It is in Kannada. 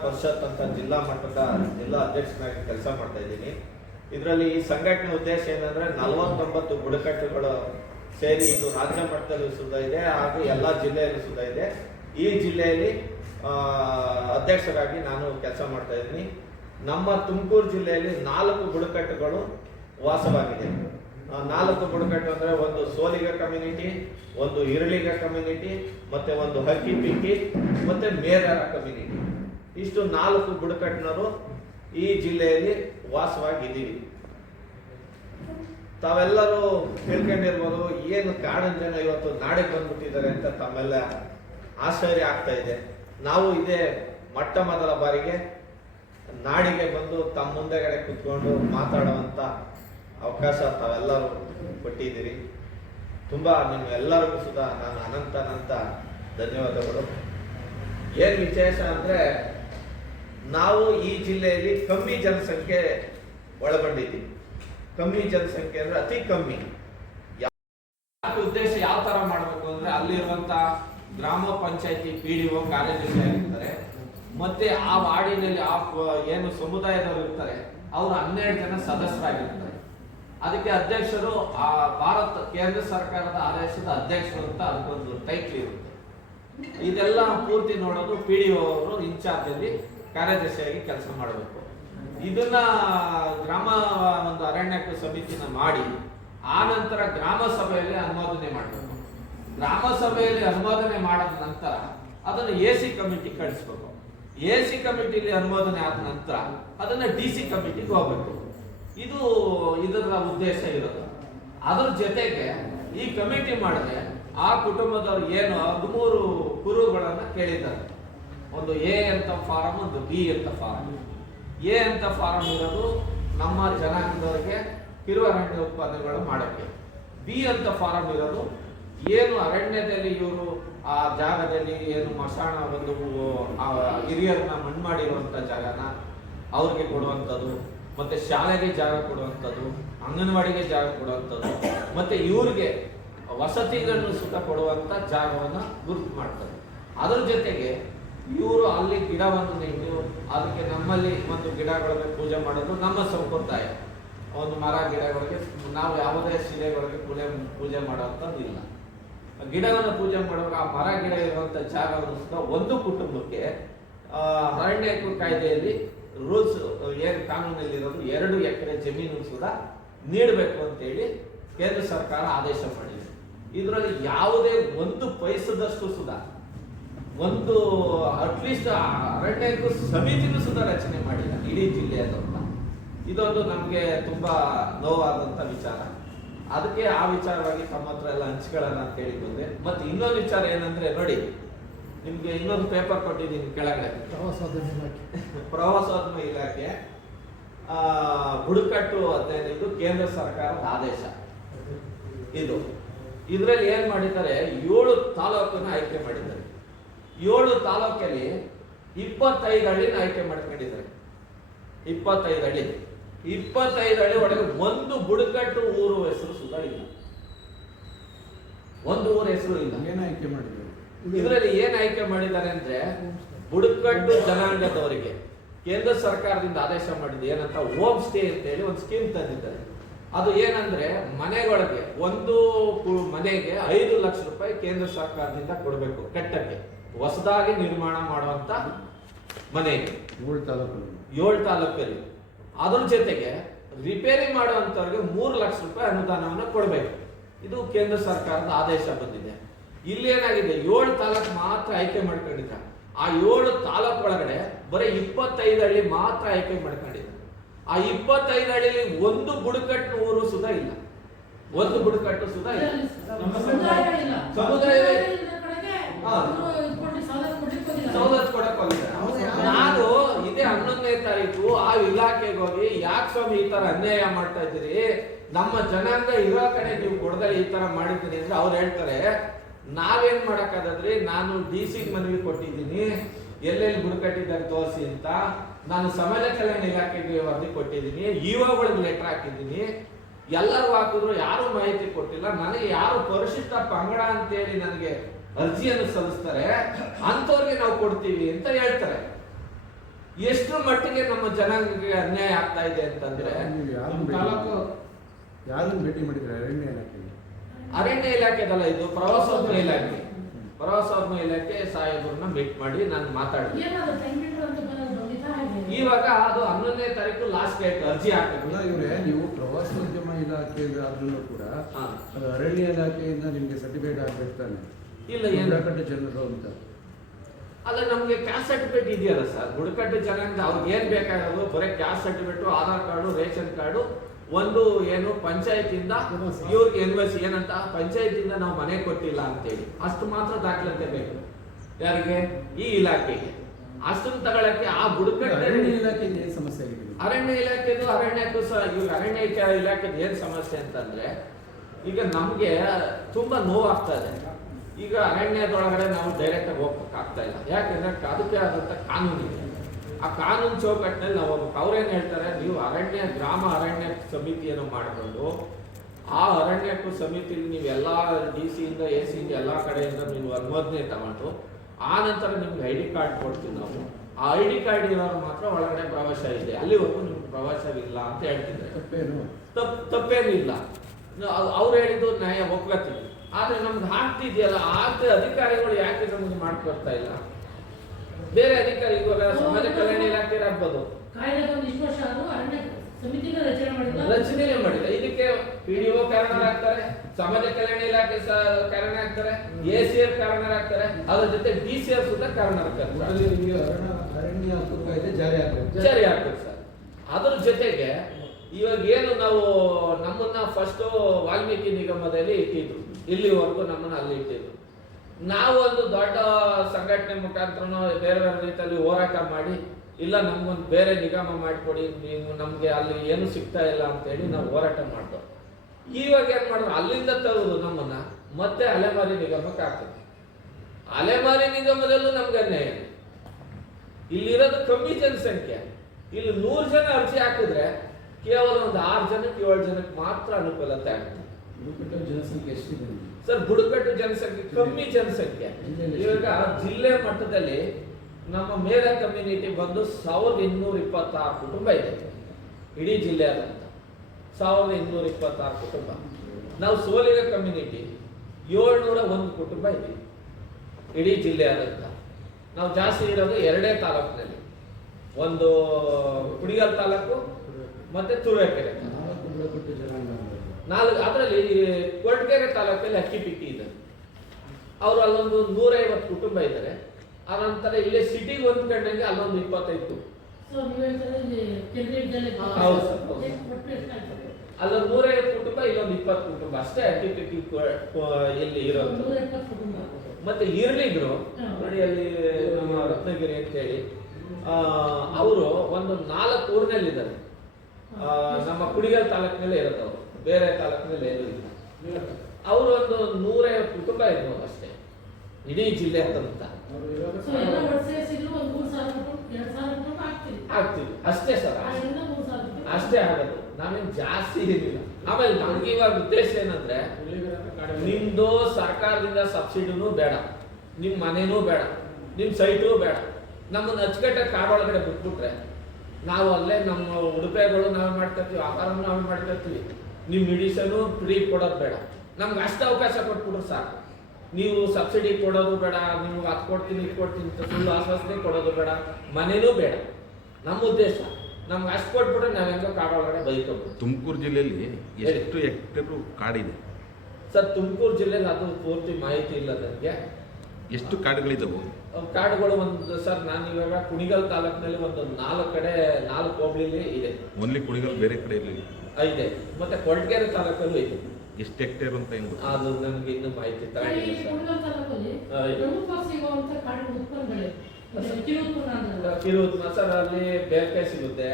ಪರಿಷತ್ ಅಂತ ಜಿಲ್ಲಾ ಮಟ್ಟದ ಜಿಲ್ಲಾ ಅಧ್ಯಕ್ಷನಾಗಿ ಕೆಲಸ ಮಾಡ್ತಾ ಇದ್ದೀನಿ. ಇದರಲ್ಲಿ ಈ ಸಂಘಟನೆ ಉದ್ದೇಶ ಏನಂದ್ರೆ ನಲವತ್ತೊಂಬತ್ತು ಬುಡಕಟ್ಟುಗಳು ಸೇರಿ ಇದು ರಾಜ್ಯ ಮಟ್ಟದಲ್ಲಿ ಸುಧಾ ಇದೆ ಹಾಗೂ ಎಲ್ಲ ಜಿಲ್ಲೆಯಲ್ಲಿ ಸುದ್ದ ಇದೆ. ಈ ಜಿಲ್ಲೆಯಲ್ಲಿ ಅಧ್ಯಕ್ಷರಾಗಿ ನಾನು ಕೆಲಸ ಮಾಡ್ತಾ ಇದ್ದೀನಿ. ನಮ್ಮ ತುಮಕೂರು ಜಿಲ್ಲೆಯಲ್ಲಿ ನಾಲ್ಕು ಬುಡಕಟ್ಟುಗಳು ವಾಸವಾಗಿದೆ ನಾಲ್ಕು ಬುಡಕಟ್ಟು ಅಂದ್ರೆ ಒಂದು ಸೋಲಿಗ ಕಮ್ಯುನಿಟಿ, ಒಂದು ಇರಳಿಗ ಕಮ್ಯುನಿಟಿ, ಮತ್ತೆ ಒಂದು ಹಕ್ಕಿ ಪಿಕ್ಕಿ ಮತ್ತೆ ಮೇರರ ಕಮ್ಯುನಿಟಿ. ಇಷ್ಟು ನಾಲ್ಕು ಬುಡಕಟ್ಟಿನರು ಈ ಜಿಲ್ಲೆಯಲ್ಲಿ ವಾಸವಾಗಿದ್ದೀವಿ. ತಾವೆಲ್ಲರೂ ತಿಳ್ಕೊಂಡಿರ್ಬೋದು ಏನು ಕಾಡಿನ ಜನ ಇವತ್ತು ನಾಡಿಗೆ ಬಂದ್ಬಿಟ್ಟಿದ್ದಾರೆ ಅಂತ ತಮ್ಮೆಲ್ಲ ಆಶ್ಚರ್ಯ ಆಗ್ತಾ ಇದೆ. ನಾವು ಇದೇ ಮೊಟ್ಟ ಮೊದಲ ಬಾರಿಗೆ ನಾಡಿಗೆ ಬಂದು ತಮ್ಮ ಮುಂದೆಗಡೆ ಕುತ್ಕೊಂಡು ಮಾತಾಡುವಂತ ಅವಕಾಶ ತಾವೆಲ್ಲರೂ ಕೊಟ್ಟಿದ್ದೀರಿ. ತುಂಬಾ ನಿಮ್ಮೆಲ್ಲರಿಗೂ ಸುಧಾ ನಾನು ಅನಂತ ಅನಂತ ಧನ್ಯವಾದಗಳು. ಏನು ವಿಶೇಷ ಅಂದ್ರೆ ನಾವು ಈ ಜಿಲ್ಲೆಯಲ್ಲಿ ಕಮ್ಮಿ ಜನಸಂಖ್ಯೆ ಒಳಗೊಂಡಿದ್ದೀವಿ. ಕಮ್ಮಿ ಜನಸಂಖ್ಯೆ ಅಂದ್ರೆ ಅತಿ ಕಮ್ಮಿ. ಉದ್ದೇಶ ಯಾವ ತರ ಮಾಡಬೇಕು ಅಂದ್ರೆ ಅಲ್ಲಿರುವಂತ ಗ್ರಾಮ ಪಂಚಾಯತಿ ಪಿ ಡಿ ಒ ಕಾರ್ಯದರ್ಶಿಯಾಗಿರ್ತಾರೆ. ಮತ್ತೆ ಆ ವಾರ್ಡಿನಲ್ಲಿ ಆ ಏನು ಸಮುದಾಯದವರು ಇರ್ತಾರೆ, ಅವರು ಹನ್ನೆರಡು ಜನ ಸದಸ್ಯರಾಗಿರ್ತಾರೆ. ಅದಕ್ಕೆ ಅಧ್ಯಕ್ಷರು, ಆ ಭಾರತ, ಕೇಂದ್ರ ಸರ್ಕಾರದ ಆದೇಶದ ಅಧ್ಯಕ್ಷರು ಅಂತ ಅದಕ್ಕೊಂದು ಟೈಟ್ಲ್ ಇರುತ್ತೆ. ಇದೆಲ್ಲ ಪೂರ್ತಿ ನೋಡೋದು ಪಿ ಡಿ ಒ ಅವರು ಇನ್ಚಾರ್ಜ್ ಅಲ್ಲಿ ಕಾರ್ಯದರ್ಶಿಯಾಗಿ ಕೆಲಸ ಮಾಡಬೇಕು. ಇದನ್ನ ಗ್ರಾಮ ಒಂದು ಅರಣ್ಯ ಸಮಿತಿನ ಮಾಡಿ ಆ ನಂತರ ಗ್ರಾಮ ಸಭೆಯಲ್ಲಿ ಅನುಮೋದನೆ ಮಾಡಬೇಕು. ಗ್ರಾಮ ಸಭೆಯಲ್ಲಿ ಅನುಮೋದನೆ ಮಾಡಿದ ನಂತರ ಅದನ್ನು ಎ ಸಿ ಕಮಿಟಿ ಕಳಿಸ್ಬೇಕು. ಎ ಸಿ ಕಮಿಟಿಲಿ ಅನುಮೋದನೆ ಆದ ನಂತರ ಅದನ್ನು ಡಿ ಸಿ ಕಮಿಟಿಗೆ ಹೋಗ್ಬೇಕು. ಇದು ಇದರ ಉದ್ದೇಶ ಇರೋದು. ಅದ್ರ ಜೊತೆಗೆ ಈ ಕಮಿಟಿ ಮಾಡಿದ್ರೆ ಆ ಕುಟುಂಬದವ್ರು ಏನು ಹದಿಮೂರು ಕುರುಗಳನ್ನ ಕೇಳಿದ್ದಾರೆ. ಒಂದು ಎ ಅಂತ ಫಾರಂ, ಒಂದು ಬಿ ಅಂತ ಫಾರಂ. ಎ ಅಂತ ಫಾರಂ ಇರೋದು ನಮ್ಮ ಜನಾಂಗದವರಿಗೆ, ಕಿರು ಅರಣ್ಯ ಉತ್ಪಾದನೆಗಳು ಮಾಡೋಕ್ಕೆ. ಬಿ ಅಂತ ಫಾರಂ ಇರೋದು ಏನು ಅರಣ್ಯದಲ್ಲಿ ಇವರು ಆ ಜಾಗದಲ್ಲಿ ಏನು ಮಸಾಣ ಒಂದು ಹಿರಿಯರನ್ನ ಮಣ್ಣು ಮಾಡಿರುವಂಥ ಜಾಗನ ಅವ್ರಿಗೆ ಕೊಡುವಂಥದ್ದು, ಮತ್ತೆ ಶಾಲೆಗೆ ಜಾಗ ಕೊಡುವಂಥದ್ದು, ಅಂಗನವಾಡಿಗೆ ಜಾಗ ಕೊಡುವಂಥದ್ದು, ಮತ್ತೆ ಇವ್ರಿಗೆ ವಸತಿಗಳನ್ನು ಸುತ್ತ ಕೊಡುವಂಥ ಜಾಗವನ್ನು ಗುರುತು ಮಾಡ್ತಾರೆ. ಅದರ ಜೊತೆಗೆ ಇವರು ಅಲ್ಲಿ ಗಿಡವನ್ನು ನೆಟ್ಟು ಅದಕ್ಕೆ ನಮ್ಮಲ್ಲಿ ಒಂದು ಗಿಡಗಳನ್ನು ಪೂಜೆ ಮಾಡೋದು ನಮ್ಮ ಸಂಪ್ರದಾಯ. ಒಂದು ಮರ ಗಿಡಗಳಿಗೆ ನಾವು ಯಾವುದೇ ಶಿಲೆಗಳಿಗೆ ಪೂಜೆ ಪೂಜೆ ಮಾಡುವಂಥದ್ದು ಇಲ್ಲ ಗಿಡವನ್ನು ಪೂಜೆ ಮಾಡುವಾಗ ಆ ಮರ ಗಿಡ ಇರುವಂಥ ಜಾಗವನ್ನು ಸಹ ಒಂದು ಕುಟುಂಬಕ್ಕೆ ಅರಣ್ಯ ಕಾಯ್ದೆಯಲ್ಲಿ ರೂಲ್ಸ್, ಏನು ಕಾನೂನಲ್ಲಿ ಇರೋದು ಎರಡು ಎಕರೆ ಜಮೀನು ಸುದ ನೀಡಬೇಕು ಅಂತೇಳಿ ಕೇಂದ್ರ ಸರ್ಕಾರ ಆದೇಶ ಮಾಡಿದೆ. ಇದರಲ್ಲಿ ಯಾವುದೇ ಒಂದು ಪೈಸದಷ್ಟು ಸುಧಾ ಒಂದು ಅಟ್ಲೀಸ್ಟ್ ಅರಣ್ಯಕ್ಕೂ ಸಮಿತಿನೂ ಸುಧಾ ರಚನೆ ಮಾಡಿಲ್ಲ, ಇಡೀ ಜಿಲ್ಲೆಯದಂತ ಇದೊಂದು ನಮಗೆ ತುಂಬಾ ನೋವಾದಂತ ವಿಚಾರ. ಅದಕ್ಕೆ ಆ ವಿಚಾರವಾಗಿ ತಮ್ಮ ಹತ್ರ ಎಲ್ಲ ಹಂಚ್ಕೊಳ್ಳೋಣ ಅಂತ ಹೇಳಿ ಬಂದೆ. ಮತ್ತೆ ಇನ್ನೊಂದು ವಿಚಾರ ಏನಂದ್ರೆ ನೋಡಿ, ನಿಮಗೆ ಇನ್ನೊಂದು ಪೇಪರ್ ಕೊಟ್ಟಿದ್ದೀನಿ ಕೆಳಗಡೆ. ಪ್ರವಾಸೋದ್ಯಮ ಇಲಾಖೆ ಪ್ರವಾಸೋದ್ಯಮ ಇಲಾಖೆ ಬುಡಕಟ್ಟು ಇದು ಕೇಂದ್ರ ಸರ್ಕಾರದ ಆದೇಶ. ಇದು. ಇದರಲ್ಲಿ ಏನು ಮಾಡಿದ್ದಾರೆ, ಏಳು ತಾಲೂಕನ್ನು ಆಯ್ಕೆ ಮಾಡಿದ್ದಾರೆ. ಏಳು ತಾಲೂಕಲ್ಲಿ ಇಪ್ಪತ್ತೈದು ಹಳ್ಳಿನ ಆಯ್ಕೆ ಮಾಡ್ಕೊಂಡಿದ್ದಾರೆ. ಇಪ್ಪತ್ತೈದು ಹಳ್ಳಿ. ಇಪ್ಪತ್ತೈದು ಹಳ್ಳಿ ಒಳಗೆ ಒಂದು ಬುಡಕಟ್ಟು ಊರು ಹೆಸರು ಸುಧಾ ಇಲ್ಲ. ಒಂದು ಊರ ಹೆಸರು ಇಲ್ಲ. ಏನ್ ಆಯ್ಕೆ ಮಾಡಿದ್ರು? ಇದರಲ್ಲಿ ಏನ್ ಆಯ್ಕೆ ಮಾಡಿದ್ದಾರೆ ಅಂದ್ರೆ ಬುಡಕಟ್ಟು ಜನಾಂಗದವರಿಗೆ ಕೇಂದ್ರ ಸರ್ಕಾರದಿಂದ ಆದೇಶ ಮಾಡಿದ್ದು ಏನಂತ ಹೋಮ್ ಸ್ಟೇ ಅಂತ ಹೇಳಿ ಒಂದು ಸ್ಕೀಮ್ ತಂದಿದ್ದಾರೆ. ಅದು ಏನಂದ್ರೆ ಮನೆಗಳಿಗೆ ಒಂದು ಮನೆಗೆ ಐದು ಲಕ್ಷ ರೂಪಾಯಿ ಕೇಂದ್ರ ಸರ್ಕಾರದಿಂದ ಕೊಡಬೇಕು ಕಟ್ಟಕ್ಕೆ. ಹೊಸದಾಗಿ ನಿರ್ಮಾಣ ಮಾಡುವಂತ ಮನೆ ಏಳು ತಾಲೂಕು ಏಳು ತಾಲೂಕಲ್ಲಿ. ಅದ್ರ ಜೊತೆಗೆ ರಿಪೇರಿ ಮಾಡುವಂತವ್ರಿಗೆ ಮೂರು ಲಕ್ಷ ರೂಪಾಯಿ ಅನುದಾನವನ್ನು ಕೊಡಬೇಕು. ಇದು ಕೇಂದ್ರ ಸರ್ಕಾರದ ಆದೇಶ ಬಂದಿದೆ. ಇಲ್ಲಿ ಏನಾಗಿದೆ? ಏಳು ತಾಲೂಕು ಮಾತ್ರ ಆಯ್ಕೆ ಮಾಡ್ಕೊಂಡಿದ್ದ. ಆ ಏಳು ತಾಲೂಕು ಒಳಗಡೆ ಬರೀ ಇಪ್ಪತ್ತೈದು ಹಳ್ಳಿ ಮಾತ್ರ ಆಯ್ಕೆ ಮಾಡ್ಕೊಂಡಿದ್ದ. ಆ ಇಪ್ಪತ್ತೈದು ಹಳ್ಳಿಲಿ ಒಂದು ಬುಡಕಟ್ಟು ಊರು ಸುಧಾ ಇಲ್ಲ. ಒಂದು ಬುಡಕಟ್ಟು ಸುಧಾ ಇಲ್ಲ. ಸಮುದಾಯಗಳಿಲ್ಲ. ಹನ್ನೊಂದನೇ ತಾರೀಕು ಆ ಇಲಾಖೆಗೆ ಹೋಗಿ ಯಾಕೆ ಸ್ವಾಮಿ ಈ ತರ ಅನ್ಯಾಯ ಮಾಡ್ತಾ ಇದ್ದೀರಿ? ನಮ್ಮ ಜನಾಂಗ ಇರೋ ಕಡೆ ನೀವು ಕೊಡದಲ್ಲಿ ಈ ತರ ಮಾಡಿದ್ದೀನಿ ಅಂದ್ರೆ ಅವ್ರು ಹೇಳ್ತಾರೆ, ನಾವೇನ್ ಮಾಡಕ್ಕಾಗದ್ರಿ? ನಾನು ಡಿ ಸಿ ಮನವಿ ಕೊಟ್ಟಿದ್ದೀನಿ, ಎಲ್ಲೆಲ್ಲಿ ಬುಡಕಟ್ಟಿದ್ದಾರೆ ತೋರಿಸಿ ಅಂತ. ನಾನು ಸಮಾಜ ಕಲ್ಯಾಣ ಇಲಾಖೆಗೆ ವರದಿ ಕೊಟ್ಟಿದ್ದೀನಿ ಇವಾಗಳಿಗೆ ಲೆಟರ್ ಹಾಕಿದ್ದೀನಿ. ಎಲ್ಲರೂ ಹಾಕಿದ್ರು, ಯಾರು ಮಾಹಿತಿ ಕೊಟ್ಟಿಲ್ಲ. ನನಗೆ ಯಾರು ಪರಿಶಿಷ್ಟ ಪಂಗಡ ಅಂತೇಳಿ ನನಗೆ ಅರ್ಜಿಯನ್ನು ಸಲ್ಲಿಸ್ತಾರೆ, ಅಂಥವ್ರಿಗೆ ನಾವು ಕೊಡ್ತೀವಿ ಅಂತ ಹೇಳ್ತಾರೆ. ಎಷ್ಟು ಮಟ್ಟಿಗೆ ನಮ್ಮ ಜನಾಂಗಕ್ಕೆ ಅನ್ಯಾಯ ಆಗ್ತಾ ಇದೆ ಅಂತಂದ್ರೆ ಭೇಟಿ ತಾಲೂಕು ಯಾರನ್ನು ಭೇಟಿ ಮಾಡಿದ್ರೆ ಅರಣ್ಯ ಇಲಾಖೆ? ಅರಣ್ಯ ಇಲಾಖೆದಲ್ಲ ಇದು ಪ್ರವಾಸೋದ್ಯಮ ಇಲಾಖೆ. ಪ್ರವಾಸೋದ್ಯಮ ಇಲಾಖೆ ಸಾಹೇಬರನ್ನ ಮೀಟ್ ಮಾಡಿ ನಾನು ಮಾತಾಡಿ ಇವಾಗ ಅದು ಹನ್ನೊಂದನೇ ತಾರೀಕು ಲಾಸ್ಟ್ ಡೇಟ್ ಅರ್ಜಿ ಹಾಕಬೇಕು. ಇವರೇ ನೀವು ಪ್ರವಾಸೋದ್ಯಮ ಇಲಾಖೆ ಆದ್ರೂ ಕೂಡ ಅರಣ್ಯ ಇಲಾಖೆಯಿಂದ ನಿಮಗೆ ಸರ್ಟಿಫಿಕೇಟ್ ಆಗ್ಬೇಕು ತಾನೆ? ಇಲ್ಲ ಜನರು ಅಂತ. ಅಲ್ಲ ನಮಗೆ ಕ್ಯಾಸ್ಟ್ ಸರ್ಟಿಫಿಕೇಟ್ ಇದೆಯಲ್ಲ ಸರ್ ಬುಡಕಟ್ಟು ಜನಾಂಗ ಅವ್ರಿಗೆ ಏನ್ ಬೇಕಾಗೋದು ಬರೀ caste certificate Aadhaar card ration card ಒಂದು ಏನು ಪಂಚಾಯತಿಂದ ಇವ್ರಿಗೆ ಎನ್ವಸಿ ಏನಂತ? ಪಂಚಾಯತಿಂದ ನಾವು ಮನೆ ಕೊಟ್ಟಿಲ್ಲ ಅಂತೇಳಿ. ಅಷ್ಟು ಮಾತ್ರ ದಾಖಲಾತಿ ಬೇಕು. ಯಾರಿಗೆ? ಈ ಇಲಾಖೆಗೆ. ಅಷ್ಟನ್ನು ತಗೊಳಕ್ಕೆ ಆ ಅರಣ್ಯ ಬುಡಕಟ್ಟು ಇಲಾಖೆಯಿಂದ ಏನು ಸಮಸ್ಯೆ ಆಗಿದೆ? ಅರಣ್ಯ ಇಲಾಖೆದು ಅರಣ್ಯಕ್ಕೂ ಸಹ ಇವಾಗ ಅರಣ್ಯ ಇಲಾಖೆದು ಏನ್ ಸಮಸ್ಯೆ ಅಂತಂದ್ರೆ ಈಗ ನಮ್ಗೆ ತುಂಬಾ ನೋವಾಗ್ತಾ ಇದೆ. ಈಗ ಅರಣ್ಯದೊಳಗಡೆ ನಾವು ಡೈರೆಕ್ಟ್ ಆಗಿ ಹೋಗ್ಬೇಕಾಗ್ತಾ ಇಲ್ಲ. ಯಾಕಂದ್ರೆ ಅದಕ್ಕೆ ಆದಂಥ ಕಾನೂನು ಇದೆ ಆ ಕಾನೂನು ಚೌಕಟ್ಟಿನಲ್ಲಿ ನಾವು ಹೋಗ್ಬೇಕು. ಅವ್ರೇನ್ ಹೇಳ್ತಾರೆ? ನೀವು ಅರಣ್ಯ ಗ್ರಾಮ ಅರಣ್ಯ ಸಮಿತಿಯನ್ನು ಮಾಡಿಕೊಂಡು ಆ ಅರಣ್ಯಕ್ಕೂ ಸಮಿತಿಲಿ ನೀವು ಎಲ್ಲಾ ಡಿ ಸಿಯಿಂದ ಇಂದ ಎ ಸಿ ಇಂದ ಎಲ್ಲಾ ಕಡೆಯಿಂದ ನೀವು ಅನುಮೋದನೆ ತಗೊಂಡು ಆ ನಂತರ ನಿಮ್ಗೆ ಐ ಡಿ ಕಾರ್ಡ್ ಕೊಡ್ತೀವಿ ನಾವು. ಆ ಐ ಡಿ ಕಾರ್ಡ್ ಇರೋರು ಮಾತ್ರ ಒಳಗಡೆ ಪ್ರವೇಶ ಇದೆ. ಅಲ್ಲಿವರೆಗೂ ನಿಮ್ಗೆ ಪ್ರವೇಶವಿಲ್ಲ ಅಂತ ಹೇಳ್ತಿದ್ದಾರೆ. ತಪ್ಪೇನು? ತಪ್ಪು ತಪ್ಪೇನಿಲ್ಲ. ಅವ್ರು ಹೇಳಿದ್ದು ನ್ಯಾಯ ಒಪ್ಕೋತೀವಿ ಆದ್ರೆ ನಮ್ಗೆ ಆಗ್ತಿದೆಯಲ್ಲ ಆದ ಅಧಿಕಾರಿಗಳು ಯಾಕೆ ನಮ್ಗೆ ಮಾಡ್ಕೊಡ್ತಾ ಇಲ್ಲ? ಬೇರೆ ಅಧಿಕಾರಿ ಇವಾಗ ಸಮಾಜ ಕಲ್ಯಾಣ ಇಲಾಖೆ ಆಗ್ಬೋದು. ಕಾಯ್ದೆ ಬಂದು ಇಷ್ಟು ವರ್ಷ ಆದ್ರೂ ಅರಣ್ಯ ಸಮಿತಿನ ರಚನೆ ಮಾಡಿಲ್ಲ. ಇದಕ್ಕೆ ಪಿಡಿಒ ಕಾರಣರಾಗ್ತಾರೆ ಸಮಾಜ ಕಲ್ಯಾಣ ಇಲಾಖೆ ಕಾರಣ ಆಗ್ತಾರೆ ಎ ಸಿ ಎಫ್ ಕಾರಣರಾಗ್ತಾರೆ ಅದ್ರ ಜೊತೆ ಡಿ ಸಿ ಎಫ್ ಸುತ್ತ ಕಾರಣ ಆಗ್ತಾರೆ ನಿಮಗೆ ಅರಣ್ಯ ಅರಣ್ಯ ಹಕ್ಕು ಕಾಯ್ದೆ ಜಾರಿ ಆಗ್ತದೆ ಜಾರಿ ಆಗ್ಬೇಕು ಸರ್. ಅದ್ರ ಜೊತೆಗೆ ಇವಾಗ ಏನು ನಾವು ನಮ್ಮನ್ನ ಫಸ್ಟ್ ವಾಲ್ಮೀಕಿ ನಿಗಮದಲ್ಲಿ ಇಟ್ಟಿದ್ರು. ಇಲ್ಲಿವರೆಗೂ ನಮ್ಮನ್ನ ಅಲ್ಲಿ ಇಟ್ಟಿದ್ರು. ನಾವು ಒಂದು ದೊಡ್ಡ ಸಂಘಟನೆ ಮುಖಾಂತರ ಬೇರೆ ಬೇರೆ ರೀತಿಯಲ್ಲಿ ಹೋರಾಟ ಮಾಡಿ, ಇಲ್ಲ ನಮ್ಗೊಂದು ಬೇರೆ ನಿಗಮ ಮಾಡಿಕೊಡಿ, ನೀವು ನಮಗೆ ಅಲ್ಲಿ ಏನು ಸಿಗ್ತಾ ಇಲ್ಲ ಅಂತೇಳಿ ನಾವು ಹೋರಾಟ ಮಾಡ್ತೋ ಇವಾಗ ಏನು ಮಾಡಿದ್ರು? ಅಲ್ಲಿಂದ ತರುವುದು ನಮ್ಮನ್ನ ಮತ್ತೆ ಅಲೆಮಾರಿ ನಿಗಮಕ್ಕೆ ಆಗ್ತದೆ ಅಲೆಮಾರಿ ನಿಗಮದಲ್ಲೂ ನಮ್ಗೆ ಅನ್ಯಾಯ ಇಲ್ಲಿರೋದು ಕಮ್ಮಿ ಜನಸಂಖ್ಯೆ ಇಲ್ಲಿ ನೂರು ಜನ ಅರ್ಜಿ ಹಾಕಿದ್ರೆ ಕೇವಲ ಒಂದು ಆರು ಜನಕ್ಕೆ ಏಳು ಜನಕ್ಕೆ ಮಾತ್ರ ಅನುಕೂಲತೆ ಆಗ್ತದೆ. ಬುಡಕಟ್ಟು ಜನಸಂಖ್ಯೆ ಎಷ್ಟಿದೆ? ಸರ್ ಬುಡಕಟ್ಟು ಜನಸಂಖ್ಯೆ ಕಮ್ಮಿ ಜನಸಂಖ್ಯೆ. ಇವಾಗ ಜಿಲ್ಲೆ ಮಟ್ಟದಲ್ಲಿ ನಮ್ಮ ಮೇರ ಕಮ್ಯುನಿಟಿ ಬಂದು ಸಾವಿರದ ಇನ್ನೂರ ಇಪ್ಪತ್ತಾರು ಕುಟುಂಬ ಇದೆ. ಇಡೀ ಜಿಲ್ಲೆಯಾದಂತ ಸಾವಿರದ ಇನ್ನೂರ ಇಪ್ಪತ್ತಾರು ಕುಟುಂಬ. ನಾವು ಸೋಲಿಗ ಕಮ್ಯುನಿಟಿ ಏಳ್ನೂರ ಒಂದು ಕುಟುಂಬ ಇದೆ. ಇಡೀ ಜಿಲ್ಲೆಯಾದಂತ ನಾವು ಜಾಸ್ತಿ ಇರೋದು ಎರಡೇ ತಾಲೂಕಿನಲ್ಲಿ. ಒಂದು ಕುಡಿಗಲ್ ತಾಲೂಕು ಮತ್ತೆ ತುರುವೇಕೆರೆ. ನಾಲ್ಕು. ಅದರಲ್ಲಿ ಕೊರಟಗೆರೆ ತಾಲೂಕಲ್ಲಿ ಅಕ್ಕಿ ಪಿಕ್ಕಿ ಇದೆ. ಅವರು ಅಲ್ಲೊಂದು ನೂರೈವತ್ತು ಕುಟುಂಬ ಇದ್ದಾರೆ. ನಂತರ ಇಲ್ಲೇ ಸಿಟಿಗೆ ಹೊಂದ್ಕೊಂಡಂಗೆ ಅಲ್ಲೊಂದು ಇಪ್ಪತ್ತೈದು ಕುಟುಂಬ. ಎಷ್ಟಾಯ್ತು ಅಲ್ಲೊಂದು ನೂರೈವತ್ತು ಕುಟುಂಬ ಇಲ್ಲೊಂದು ಇಪ್ಪತ್ತು ಕುಟುಂಬ. ಅಷ್ಟೇ ಅಕ್ಕಿ ಪಿಕ್ಕಿ ಇಲ್ಲಿ ಇರೋದು. ಮತ್ತೆ ಇರ್ಲಿದ್ರು. ನೋಡಿ ಅಲ್ಲಿ ನಮ್ಮ ರತ್ನಗಿರಿ ಅಂತ ಹೇಳಿ ಅವರು ಒಂದು ನಾಲ್ಕು ಊರಿನಲ್ಲಿದ್ದಾರೆ. ಆ, ನಮ್ಮ ಕುಡಿಗಲ್ ತಾಲೂಕಿನಲ್ಲೇ ಇರುತ್ತೆ ಅವರು. ಬೇರೆ ತಾಲೂಕಿನಲ್ಲಿ ಏನೂ ಇಲ್ಲ. ಅವರು ಒಂದು ನೂರೈವತ್ತು ಕುಟುಂಬ ಇದ್ರು ಅಷ್ಟೇ. ಇಡೀ ಜಿಲ್ಲೆ ಅಂತ ಆಗ್ತೀವಿ. ಅಷ್ಟೇ ಸರ್ ಅಷ್ಟೇ. ಆಗೋದು. ನಾವೇನು ಜಾಸ್ತಿ ಏನಿಲ್ಲ. ಆಮೇಲೆ ನಮ್ಗೆ ಇವಾಗ ಉದ್ದೇಶ ಏನಂದ್ರೆ ನಿಮ್ದು ಸರ್ಕಾರದಿಂದ ಸಬ್ಸಿಡಿನೂ ಬೇಡ. ನಿಮ್ ಮನೆನೂ ಬೇಡ. ನಿಮ್ ಸೈಟು ಬೇಡ. ನಮ್ಮನ್ನು ಅಚ್ಚುಕಟ್ಟಾಗಿ ಕಾಡೊಳಗಡೆ ಬಿಟ್ಬಿಟ್ರೆ ನಾವು ಅಲ್ಲೇ ನಮ್ಮ ಉಡುಪೆಗಳು ನಾವು ಮಾಡ್ಕೊತೀವಿ ಆಹಾರವನ್ನು ನಾವು ಮಾಡ್ಕೊತೀವಿ ನಿಮ್ ಮೆಡಿಸನು ಫ್ರೀ ಕೊಡೋದು ಬೇಡ. ನಮ್ಗೆ ಅಷ್ಟು ಅವಕಾಶ ಕೊಟ್ಬಿಟ್ರೆ ಸಾಕು. ನೀವು ಸಬ್ಸಿಡಿ ಕೊಡೋದು ಬೇಡ ನಿಮ್ಗೆ ಅದು ಕೊಡ್ತೀನಿ ಇದು ಕೊಡ್ತೀನಿ ಅಂತ ಸುಳ್ಳು ಆಶ್ವಾಸನೆ ಕೊಡೋದು ಬೇಡ. ಮನೇನೂ ಬೇಡ. ನಮ್ಮ ಉದ್ದೇಶ ನಮ್ಗೆ ಅಷ್ಟು ಕೊಟ್ಬಿಟ್ರೆ ನಾವು ಹೆಂಗೋ ಕಾಡೊಳಗಡೆ ಬೈಕೋಬೋದು ತುಮಕೂರು ಜಿಲ್ಲೆಯಲ್ಲಿ ಎಷ್ಟು ಹೆಕ್ಟೇರು ಕಾಡಿದೆ? ಸರ್ ತುಮಕೂರು ಜಿಲ್ಲೆಯಲ್ಲಿ ಅದು ಪೂರ್ತಿ ಮಾಹಿತಿ ಇಲ್ಲ ನನಗೆ ಎಷ್ಟು ಕಾಡುಗಳಿದ್ದಾವೆ ಕಾಡುಗಳು ಒಂದು ಸರ್ ನಾನು ಇವಾಗ ಕುಣಿಗಲ್ ತಾಲೂಕಿನಲ್ಲಿ ಒಂದು ನಾಲ್ಕು ಕಡೆ ನಾಲ್ಕು ಹೋಬಳಿಲಿ ಇದೆ. ಓನ್ಲಿ ಕುಡಿಗಲ್ ಬೇರೆ ಕಡೆ ಇರಲಿ ಇದೆ. ಮತ್ತೆ ಕೊರಟಗೆರೆ ತಾಲೂಕಲ್ಲೂ ಇದೆ. ಎಷ್ಟು ಹೆಕ್ಟೇರ್ ಅಂತ ಹೆಂಗ್ ಗೊತ್ತಾ? ಅದು ನನಗೆ ಇನ್ನೂ ಮಾಹಿತಿ ತಗೊಂಡಿಲ್ಲ ಸರ್. ಕುಣಿಗಲ್ ಸರ್ ಅಲ್ಲಿ ಬೇರೆ ಸಿಗುತ್ತೆ.